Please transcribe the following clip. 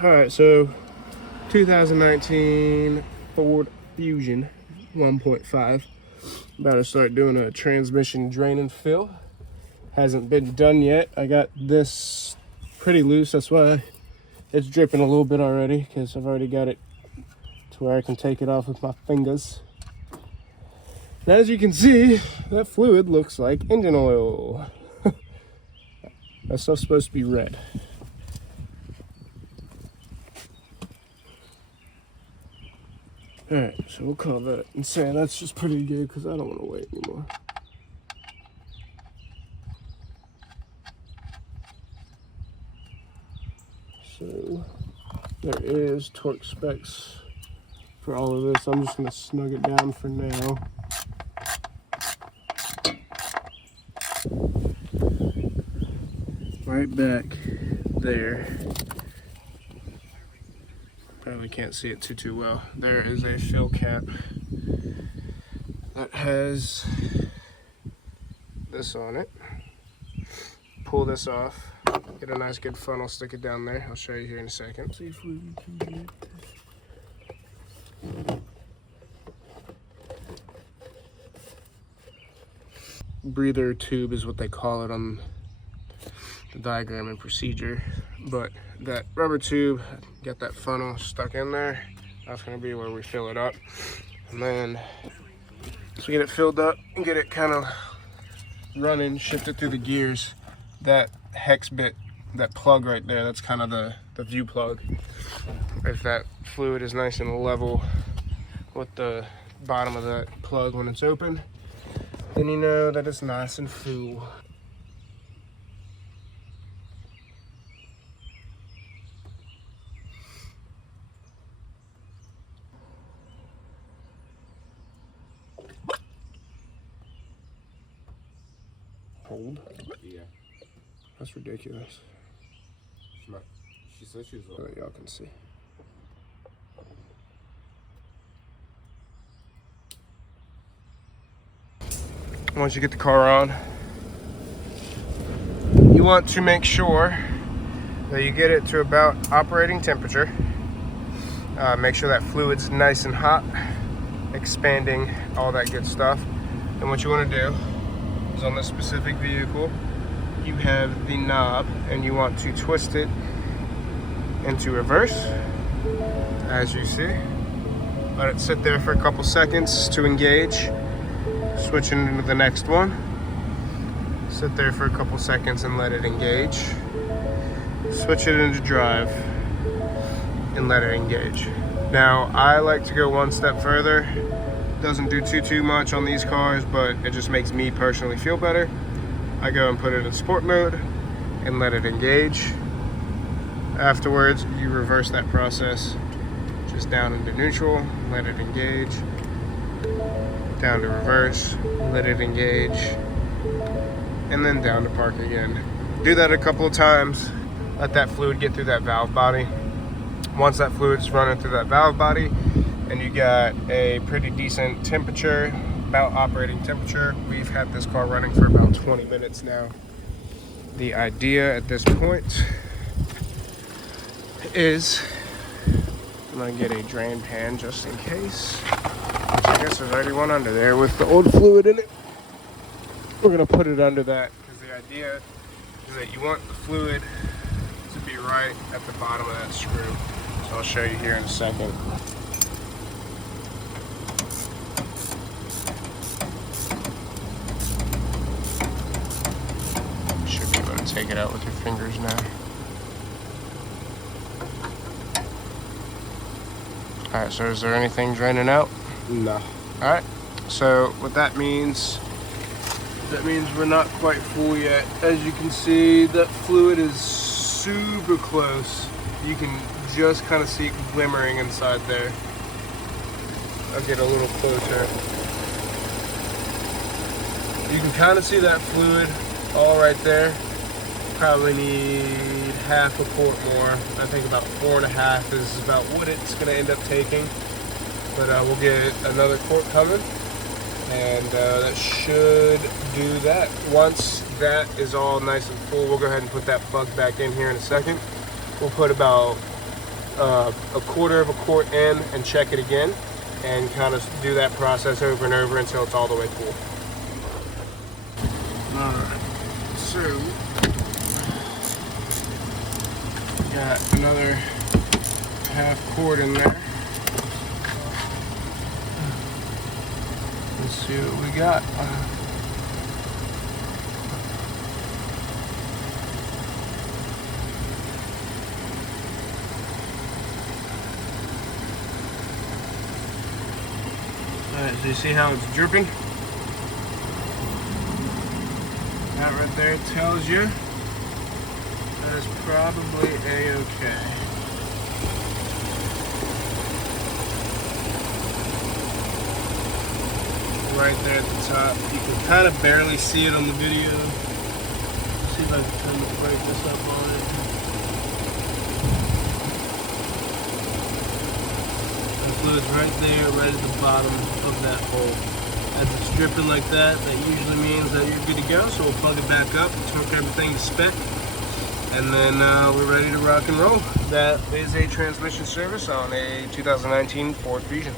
All right, so 2019 Ford Fusion 1.5. About to start doing a transmission drain and fill. Hasn't been done yet. I got this pretty loose, that's why it's dripping a little bit already, because I've already got it to where I can take it off with my fingers. And as you can see, that fluid looks like engine oil. That stuff's supposed to be red. Alright, so we'll call that and say that's just pretty good because I don't want to wait anymore. So there is torque specs for all of this. I'm just going to snug it down for now. Right back there. Probably can't see it too well. There is a fill cap that has this on it. Pull this off, get a nice good funnel, stick it down there. I'll show you here in a second. See if we can get this. Breather tube is what they call it on the diagram and procedure, but that rubber tube, get that funnel stuck in there. That's going to be where we fill it up, and then once we get it filled up and get it kind of running, shift it through the gears. That hex bit, that plug right there, that's kind of the view plug. If that fluid is nice and level with the bottom of that plug when it's open, then you know that it's nice and full. Hold. Yeah. That's ridiculous. She said she was So that y'all can see. Once you get the car on, you want to make sure that you get it to about operating temperature. Make sure that fluid's nice and hot, expanding, all that good stuff. And what you want to do is, on this specific vehicle, you have the knob and you want to twist it into reverse, as you see. Let it sit there for a couple seconds to engage. Switch it into the next one. Sit there for a couple seconds and let it engage. Switch it into drive and let it engage. Now, I like to go one step further. Doesn't do too much on these cars, but it just makes me personally feel better. I go and put it in sport mode and let it engage. Afterwards, you reverse that process. Just down into neutral, let it engage. Down to reverse, let it engage. And then down to park again. Do that a couple of times. Let that fluid get through that valve body. Once that fluid's running through that valve body, and you got a pretty decent temperature, about operating temperature. We've had this car running for about 20 minutes now. The idea at this point is, I'm gonna get a drain pan just in case. I guess there's already one under there with the old fluid in it. We're gonna put it under that because the idea is that you want the fluid to be right at the bottom of that screw. So I'll show you here in a second. Should be able to take it out with your fingers now. Alright, so is there anything draining out? No. Alright, so what that means we're not quite full yet. As you can see, that fluid is super close. You can just kind of see it glimmering inside there. I'll get a little closer. You can kind of see that fluid all right there. Probably need half a quart more. I think about 4.5 is about what it's going to end up taking. But we'll get another quart coming, and that should do that. Once that is all nice and full, we'll go ahead and put that plug back in here in a second. We'll put about a quarter of a quart in and check it again, and kind of do that process over and over until it's all the way full. Alright, so got another half quart in there. Let's see what we got. Alright, so you see how it's dripping? That right there tells you that it's probably a-okay. Right there at the top. You can kind of barely see it on the video. See if I can try to break this up on it. The fluid's right there, right at the bottom of that hole. As it's dripping like that, that usually means that you're good to go. So we'll plug it back up, torque everything to spec, and then we're ready to rock and roll. That is a transmission service on a 2019 Ford Fusion.